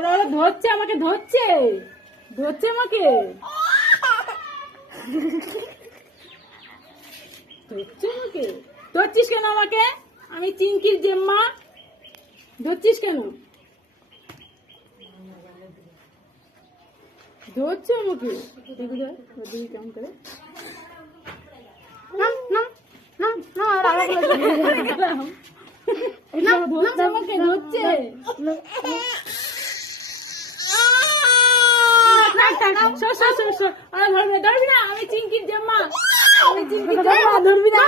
ওরা ওরা ধরছে আমাকে, ধরছে ধরছে আমাকে, ধরছে আমাকে। ধরছিস কেন আমাকে? আমি চিংকির জেম্মা, ধরছিস কেন? ধরছে আমাকে, দেখি কেমন করে। ধরছে আমাকে, ধরছে। ধরবি না, আমি চিংকির জেম্মা, আমি চিংকির জেম্মা, ধরবি না।